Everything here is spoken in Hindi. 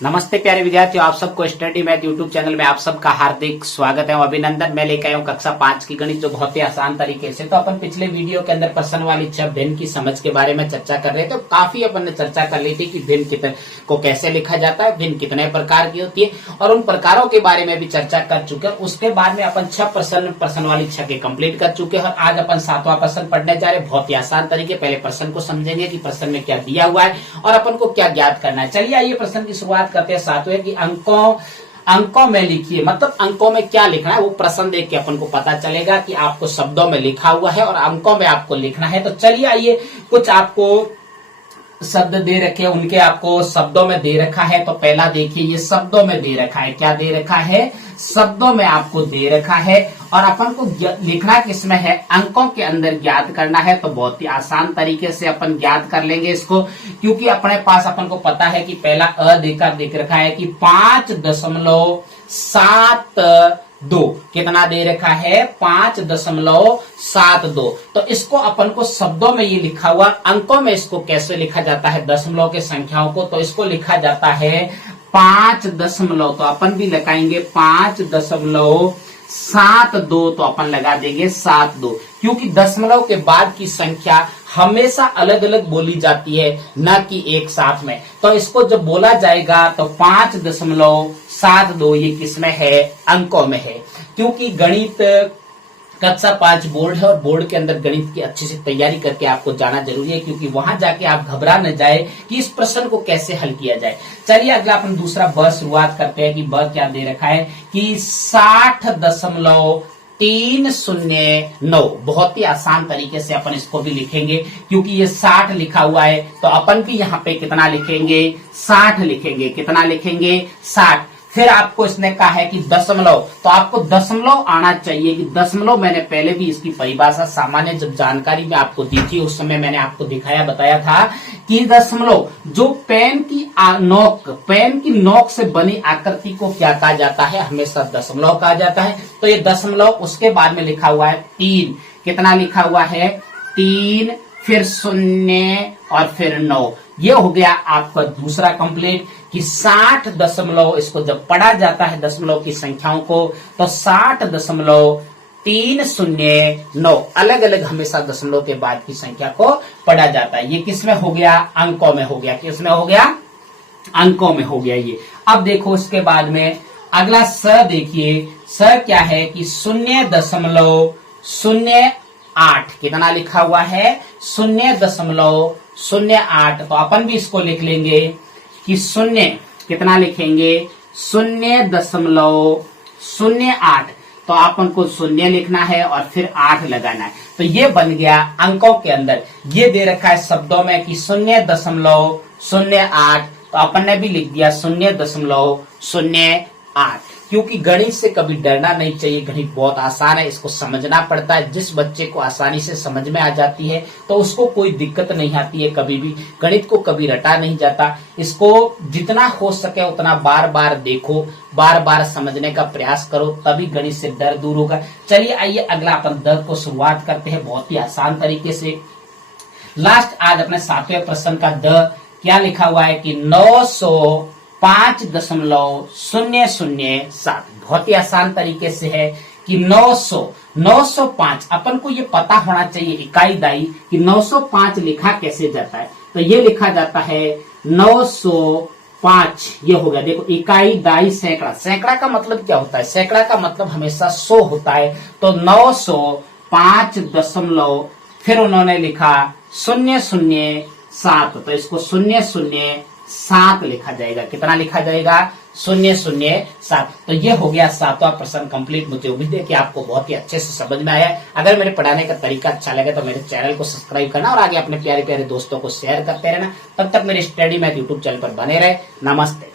नमस्ते प्यारे विद्यार्थियों, आप सबको स्टडी मैथ यूट्यूब चैनल में आप सबका हार्दिक स्वागत है और अभिनंदन। मैं लेकर आया हूँ कक्षा 5 की गणित, जो बहुत ही आसान तरीके से। तो अपन पिछले वीडियो के अंदर प्रश्न वाली छह भिन्न की समझ के बारे में चर्चा कर रहे थे। तो काफी अपन ने चर्चा कर ली थी कि भिन्न कितने को कैसे लिखा जाता है, भिन्न कितने प्रकार की होती है, और उन प्रकारों के बारे में भी चर्चा कर चुके हैं। उसके बाद में अपन छह प्रश्न वाली छह के कंप्लीट कर चुके हैं और आज अपन 7वां प्रश्न पढ़ने जा रहे हैं। बहुत ही आसान तरीके, पहले प्रश्न को समझेंगे कि प्रश्न में क्या दिया हुआ है और अपन को क्या ज्ञात करना है। चलिए आइए प्रश्न की शुरुआत करते हैं। 7वें की अंकों में लिखिए, मतलब अंकों में क्या लिखना है वो प्रश्न देख के अपन को पता चलेगा कि आपको शब्दों में लिखा हुआ है और अंकों में आपको लिखना है। तो चलिए आइए, कुछ आपको शब्द दे रखे हैं, उनके आपको शब्दों में दे रखा है। तो पहला देखिए, ये शब्दों में दे रखा है। क्या दे रखा है? शब्दों में आपको दे रखा है। और अपन को लिखना किसमें है? अंकों के अंदर ज्ञात करना है। तो बहुत ही आसान तरीके से अपन ज्ञात कर लेंगे इसको, क्योंकि अपने पास अपन को पता है कि पहला देकर देख रखा है कि 5.72 कितना दे रखा है? 5.72। तो इसको अपन को शब्दों में ये लिखा हुआ, अंकों में इसको कैसे लिखा जाता है? दशमलव के संख्याओं को, तो इसको लिखा जाता है 5 तो अपन भी लगाएंगे 5.72। तो अपन लगा देंगे 72, क्योंकि दशमलव के बाद की संख्या हमेशा अलग अलग बोली जाती है, न कि एक साथ में। तो इसको जब बोला जाएगा तो 5.72 ये किसमें है? अंकों में है। क्योंकि गणित कक्षा 5 बोर्ड है और बोर्ड के अंदर गणित की अच्छी से तैयारी करके आपको जाना जरूरी है, क्योंकि वहां जाके आप घबरा न जाए कि इस प्रश्न को कैसे हल किया जाए। चलिए अगला अपन दूसरा ब शुरुआत करते हैं कि ब क्या दे रखा है कि 60.309। बहुत ही आसान तरीके से अपन इसको भी लिखेंगे, क्योंकि ये 60 लिखा हुआ है। तो अपन भी यहाँ पे कितना लिखेंगे? 60 लिखेंगे। कितना लिखेंगे? 60। फिर आपको इसने कहा है कि दशमलव, तो आपको दशमलव आना चाहिए कि दशमलव। मैंने पहले भी इसकी परिभाषा सामान्य जब जानकारी में आपको दी थी, उस समय मैंने आपको दिखाया बताया था कि दशमलव जो पेन की नोक से बनी आकृति को क्या कहा जाता है? हमेशा दशमलव कहा जाता है। तो ये दशमलव, उसके बाद में लिखा हुआ है 3। कितना लिखा हुआ है? 3, फिर 0 और फिर 9। ये हो गया आपका दूसरा कंप्लीट कि 60 इसको जब पढ़ा जाता है दशमलव की संख्याओं को, तो 60.309 अलग अलग हमेशा दशमलव के बाद की संख्या को पढ़ा जाता है। ये किसमें हो गया? अंकों में हो गया। किसमें हो गया? अंकों में हो गया ये। अब देखो इसके बाद में अगला स देखिए, स क्या है कि 0.08। कितना लिखा हुआ है? 0.08। तो अपन भी इसको लिख लेंगे कि 0 कितना लिखेंगे? 0.08। तो अपन को 0 लिखना है और फिर 8 लगाना है। तो ये बन गया अंकों के अंदर। ये दे रखा है शब्दों में कि 0.08। तो अपन ने भी लिख दिया 0.08। क्योंकि गणित से कभी डरना नहीं चाहिए। गणित बहुत आसान है, इसको समझना पड़ता है। जिस बच्चे को आसानी से समझ में आ जाती है तो उसको कोई दिक्कत नहीं आती है। कभी भी गणित को कभी रटा नहीं जाता। इसको जितना हो सके उतना बार बार देखो, बार बार समझने का प्रयास करो, तभी गणित से डर दूर होगा। चलिए आइए अगला अपन द को शुरुआत करते हैं बहुत ही आसान तरीके से। लास्ट आज अपने 7वें प्रश्न का द क्या लिखा हुआ है कि 905.007। बहुत ही आसान तरीके से है कि 905। अपन को ये पता होना चाहिए इकाई दाई कि 905 लिखा कैसे जाता है। तो ये लिखा जाता है 905। ये हो गया। देखो, इकाई दाई सैकड़ा। सैकड़ा का मतलब क्या होता है? सैकड़ा का मतलब हमेशा 100 होता है। तो 905 फिर उन्होंने लिखा 007। तो इसको 007 लिखा जाएगा। कितना लिखा जाएगा? 007। तो ये हो गया 7वां प्रश्न कंप्लीट। मुझे उम्मीद है कि आपको बहुत ही अच्छे से समझ में आया। अगर मेरे पढ़ाने का तरीका अच्छा लगे तो मेरे चैनल को सब्सक्राइब करना और आगे अपने प्यारे प्यारे दोस्तों को शेयर करते रहना। तब तक मेरे स्टडी मैथ यूट्यूब चैनल पर बने रहे। नमस्ते।